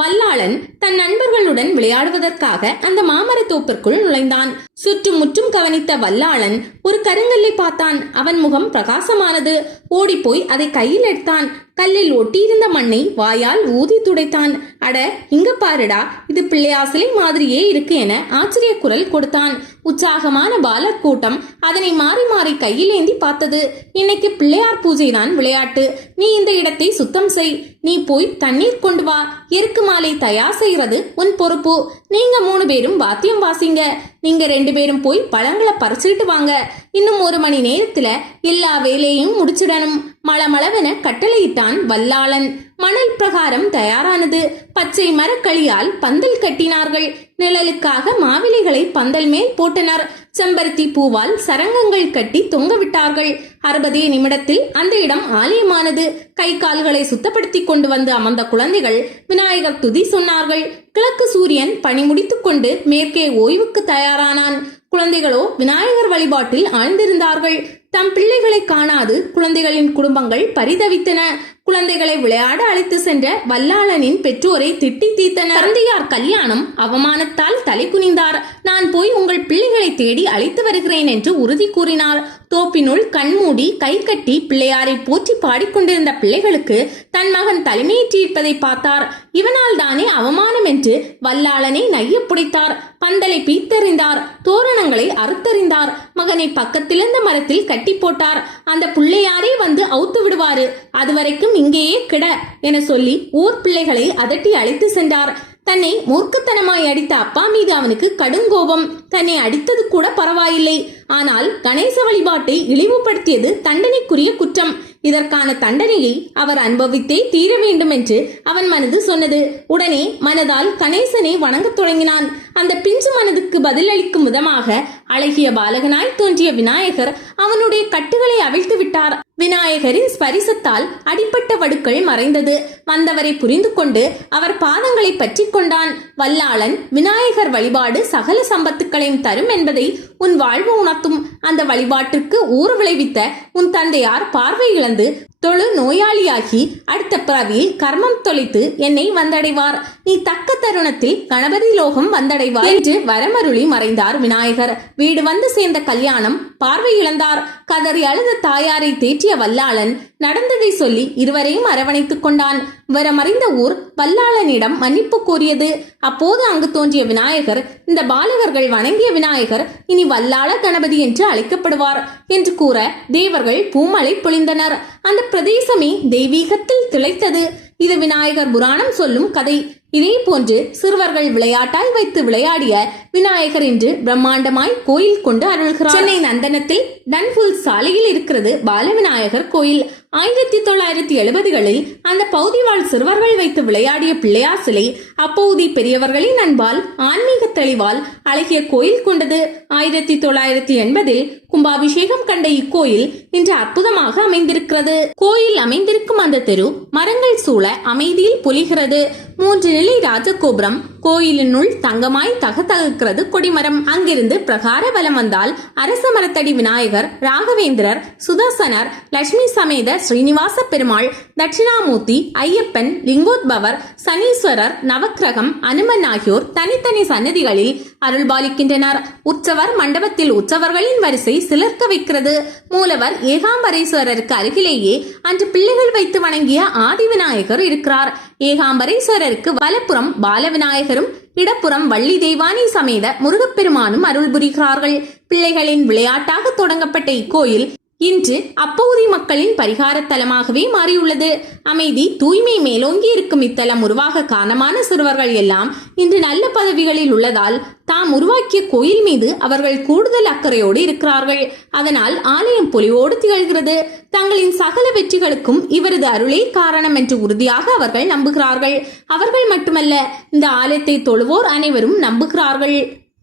வல்லாளன் தன் நண்பர்களுடன் விளையாடுவதற்காக அந்த மாமரத்தோப்பிற்குள் நுழைந்தான். சுற்றும் முற்றும் கவனித்த வல்லாளன் ஒரு கருங்கல்லை பார்த்தான். அவன் முகம் பிரகாசமானது. ஓடிப்போய் அதை கையில் எடுத்தான். கல்லில் ஒட்டியிருந்த மண்ணை வாயால் ஊதி துடைத்தான். அட, இங்க பாருடா, இது பிள்ளையார் சிலை மாதிரியே இருக்கு என ஆச்சரிய குரல் கொடுத்தான். உற்சாகமான பாலர் கூட்டம் அதனை மாறி மாறி கையில் ஏந்தி பார்த்தது. இன்னைக்கு பிள்ளையார் பூஜை தான் விளையாட்டு. நீ இந்த இடத்தை சுத்தம் செய். நீ போய் தண்ணீர் கொண்டு வா. எருக்கு மாலை தயார் செய்யறது உன் பொறுப்பு. நீங்க 3 பேரும் வாத்தியம் வாசிங்க. நீங்க 2 பேரும் போய் பழங்களை பறிச்சுட்டு வாங்க. இன்னும் 1 மணி நேரத்துல எல்லா வேலையும் முடிச்சிடணும். மளமளவென கட்டளையிட்டான் வல்லாளன். மணல் பிரகாரம் தயாரானது. பச்சை மரக்களியால் பந்தல் கட்டினார்கள். நிழலுக்காக மாவிலைகளை பந்தல் மேல் போட்டனர். செம்பருத்தி பூவால் சரங்கங்கள் கட்டி தொங்க விட்டார்கள். 60 நிமிடத்தில் அந்த இடம் ஆலயமானது. கை கால்களை சுத்தப்படுத்தி கொண்டு வந்து அமர்ந்த குழந்தைகள் விநாயகர் துதி சொன்னார்கள். கிழக்கு சூரியன் பணி முடித்துக் கொண்டு மேற்கே ஓய்வுக்கு தயாரானான். குழந்தைகளோ விநாயகர் வழிபாட்டில் ஆழ்ந்திருந்தார்கள். தம் பிள்ளைகளை காணாது குழந்தைகளின் குடும்பங்கள் பரிதவித்தன. குழந்தைகளை விளையாட அழைத்து சென்ற வல்லாளனின் பெற்றோரை திட்டி தீர்த்தனர். தந்தையார் கல்யாணம் அவமானத்தால் தலை குனிந்தார். நான் போய் உங்கள் பிள்ளைகளை தேடி அழைத்து வருகிறேன் என்று உறுதி கூறினார். தோப்பினுள் கண்மூடி கை கட்டி பிள்ளையாரை போற்றி பாடிக்கொண்டிருந்த பிள்ளைகளுக்கு தன் மகன் தலைமையேற்றிருப்பதை பார்த்தார். இவனால் தானே அவமானம் என்று வல்லாளனை நைய புடைத்தார். பந்தலை பீத்தறிந்தார். தோரணங்களை அறுத்தறிந்தார். மகனை பக்கத்திலிருந்த மரத்தில் கட்டி போட்டார். அந்த பிள்ளையாரே வந்து அவுத்து விடுவாரு, அதுவரைக்கும் இங்கேயே கிட என சொல்லி ஊர் பிள்ளைகளை அதட்டி அழைத்து சென்றார். தன்னை மூர்க்கத்தனமாய் அடித்த அப்பா மீது அவனுக்கு கடுங்கோபம். தன்னை அடித்தது கூட பரவாயில்லை, ஆனால் கணேச வழிபாட்டை இழிவுபடுத்தியது தண்டனைக்குரிய குற்றம். இதற்கான தண்டனையை அவர் அனுபவித்தே தீர வேண்டும் என்று அவன் மனது சொன்னது. உடனே மனதால் கணேசனை வணங்கத் தொடங்கினான். அந்த பிஞ்சு மனதுக்கு பதிலளிக்கும் விதமாக அழகிய பாலகனாய் தோன்றிய விநாயகர் அவனுடைய கட்டுகளை அவிழ்த்து விட்டார். விநாயகரின் ஸ்பரிசத்தால் அடிப்பட்ட வடுக்கள் மறைந்தது. வந்தவரை புரிந்து கொண்டு அவர் பாதங்களை பற்றி கொண்டான். வல்லாளன், விநாயகர் வழிபாடு சகல சம்பத்துக்களையும் தரும் என்பதை உன் வாழ்வு உணர்த்தும். அந்த வழிபாட்டிற்கு ஊறு விளைவித்த உன் தந்தையார் பார்வை இழந்து தொழு நோயாளியாகி அடுத்த பிறவியில் கர்மம் தொலைத்து என்னை வந்தடைவார். நீ தக்க தருணத்தில் கணபதி லோகம் வந்தடைவார் என்று வரமருளி மறைந்தார் விநாயகர். வீடு வந்து சேர்ந்த கல்யாணம் பார்வை இழந்தார். கதறி அழுத தாயாரை தேற்றிய வல்லாளன் நடந்ததை சொல்லி இருவரையும் அரவணைத்துக் கொண்டான். வரமறைந்த ஊர் வல்லாளனிடம் மன்னிப்பு கோரியது. அப்போது அங்கு தோன்றிய விநாயகர், இந்த பாலகர்கள் வணங்கிய விநாயகர் இனி வல்லாள கணபதி என்று அழைக்கப்படுவார் என்று கூற தேவர்கள் பூமழை பொழிந்தனர். அந்த பிரதேசமே தெய்வீகத்தில் திளைத்தது. இது விநாயகர் புராணம் சொல்லும் கதை. இதே போன்று சிறுவர்கள் விளையாட்டாய் வைத்து விளையாடிய விநாயகர் இன்று பிரம்மாண்டமாய் கோயில் கொண்டு அருள்கிறார். சென்னை நந்தனத்தில் டன்ஃபுல் சாலையில் இருக்கிறது பால விநாயகர் கோயில். 1970களில் அந்த பகுதி வாழ் சிறுவர்கள் வைத்து விளையாடிய பிள்ளையார் சிலை அப்பகுதி பெரியவர்களின் அன்பால் ஆன்மீக தெளிவால் அழகிய கோயில் கொண்டது. 1980இல் கும்பாபிஷேகம் கண்ட இக்கோயில் இன்று அற்புதமாக அமைந்திருக்கிறது. கோயில் அமைந்திருக்கும் அந்த தெரு மரங்கள் சூழ அமைதியில் பொலிகிறது. 3 நிலை ராஜகோபுரம். கோயிலினுள் தங்கமாய் தகதகுக்கிறது கொடிமரம். அங்கிருந்து பிரகார வலம் வந்தால் அரச மரத்தடி விநாயகர், ராகவேந்திரர், சுதர்சனர், லட்சுமி சமேத ஸ்ரீனிவாச பெருமாள், தட்சிணாமூர்த்தி, ஐயப்பன், லிங்கோத்பவர், சனீஸ்வரர், நவக்கிரகம், அனுமன் ஆகியோர் தனித்தனி சன்னதிகளில் அருள்பாலிக்கின்றனர். உற்சவர் மண்டபத்தில் உற்சவர்களின் வரிசை சிலர்க்க வைக்கிறது. மூலவர் ஏகாம்பரேஸ்வரருக்கு அருகிலேயே அன்று பிள்ளைகள் வைத்து வணங்கிய ஆதி விநாயகர் இருக்கிறார். ஏகாம்பரேஸ்வரருக்கு வலப்புறம் பால விநாயகரும் இடப்புறம் வள்ளி தெய்வானி சமேத முருகப்பெருமானும் அருள் புரிகிறார்கள். பிள்ளைகளின் விளையாட்டாக தொடங்கப்பட்ட இக்கோயில் இன்று அப்பகுதி மக்களின் பரிகார தலமாகவே மாறியுள்ளது. அமைதி, தூய்மை மேலோங்கி இருக்கும் இத்தலம் உருவாக காரணமான சிறுவர்கள் எல்லாம் இன்று நல்ல பதவிகளில் உள்ளதால் தாம் உருவாக்கிய கோயில் மீது அவர்கள் கூடுதல் அக்கறையோடு இருக்கிறார்கள். அதனால் ஆலயம் பொலிவோடு திகழ்கிறது. தங்களின் சகல வெற்றிகளுக்கும் இவரது அருளே காரணம் என்று உறுதியாக அவர்கள் நம்புகிறார்கள். அவர்கள் மட்டுமல்ல, இந்த ஆலயத்தை தொழுவோர் அனைவரும் நம்புகிறார்கள்.